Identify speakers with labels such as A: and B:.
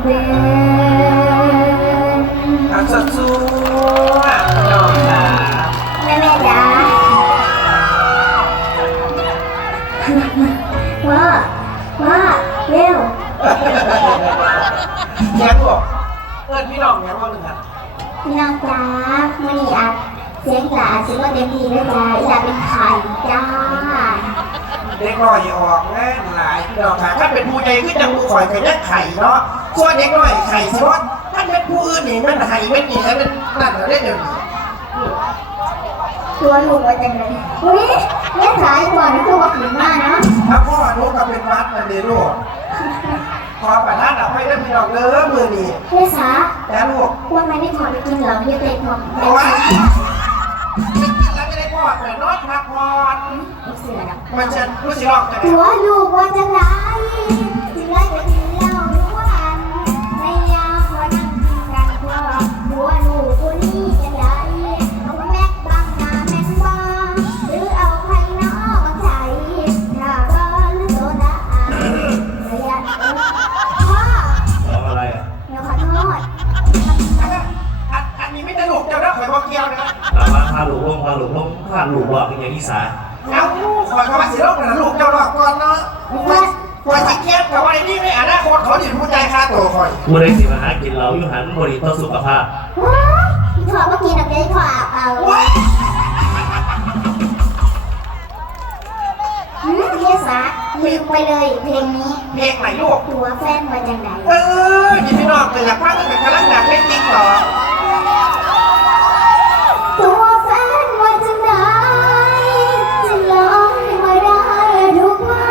A: เป็น
B: อาสู้ๆน้องจ๋า
A: แม่จ๋าว่าเร็ว
B: แย่บอกพี่น้องแย่ว่าหนึ่งอ่ะ
A: พี่น้องจ๋ามื่อนี้อ่ะเสียงจ๋าเสียงว่าเต็มที่แล้วจ้าอีหลาเป็นไข่จ้า
B: เด็กน้อยออกแน่หลายพี่น้องค่ะถ้าเป็นผู้ใหญ่ก็จะผู้ข่อยกันแยกไข่เนาะส่วนเด็กน้อยไข่สิว่าถ้าเป็นผู้อื่นนี่มันไข่ไม่มีแล้วมันนั่นเราได้เดี๋ยวนี้
A: ตัวลูกว่าจังเลยอุ้ยแม่สายก่อนคือว่าขึ้นมาเนาะ
B: ถ้าพ่อลูกก็เป็นวัดมันดีลูกพอประทานเอาไปได้พี่น้องเด้อมือนี่
A: แม่สา
B: แล้วลูก
A: ว่าไม่ได้ถอดไปกินเหรอไม่ได้ถอด
B: โอ้ยไม่กินแล้วไม่ได้พอดเลยนอนพักผ่อนมันจะรู้สิหรอกจะ
A: ตัวลูกว่าจังไรจึงได้ไปกินเหล้าทุกวันในยามพอนั่งกินกันพ่อตัวลูกคนนี้จังไรเอาแม็กบางนาแม็กบ้าหรือเอาใครน้องมาใส่ถ้าบ้าหรือโซดาระยะพ่อ
C: อะไรอ่ะ
A: เดี๋ยวขอโทษ
B: อันนี้ไม่ได้ลูกเจ้าแล้วข่อยบอกเกี่ยวนะ
C: มาพาหลูกลงพาหลูกบอกอย่างอีสาน
B: เอาข่อยก็ว่าสิลูกนะลูกเจ้าหลอกก่อนเนาะข่อยสิเกียบกับวันนี้ไม่อนาคตเขาดิผู้ใจค่าตัวข่อย
C: ผู้ใดสิมาหากินเราอยู่หันบริต่อสุขภาพ
A: พี่ถอดเมื่อกี้นักเรียนถอดเอาเฮียสาลืมไปเลยเพลงนี้
B: เพลงไหนลูก
A: ตัวแฟนมาจากไหน
B: ยินดีน้องแต่อยากฟัง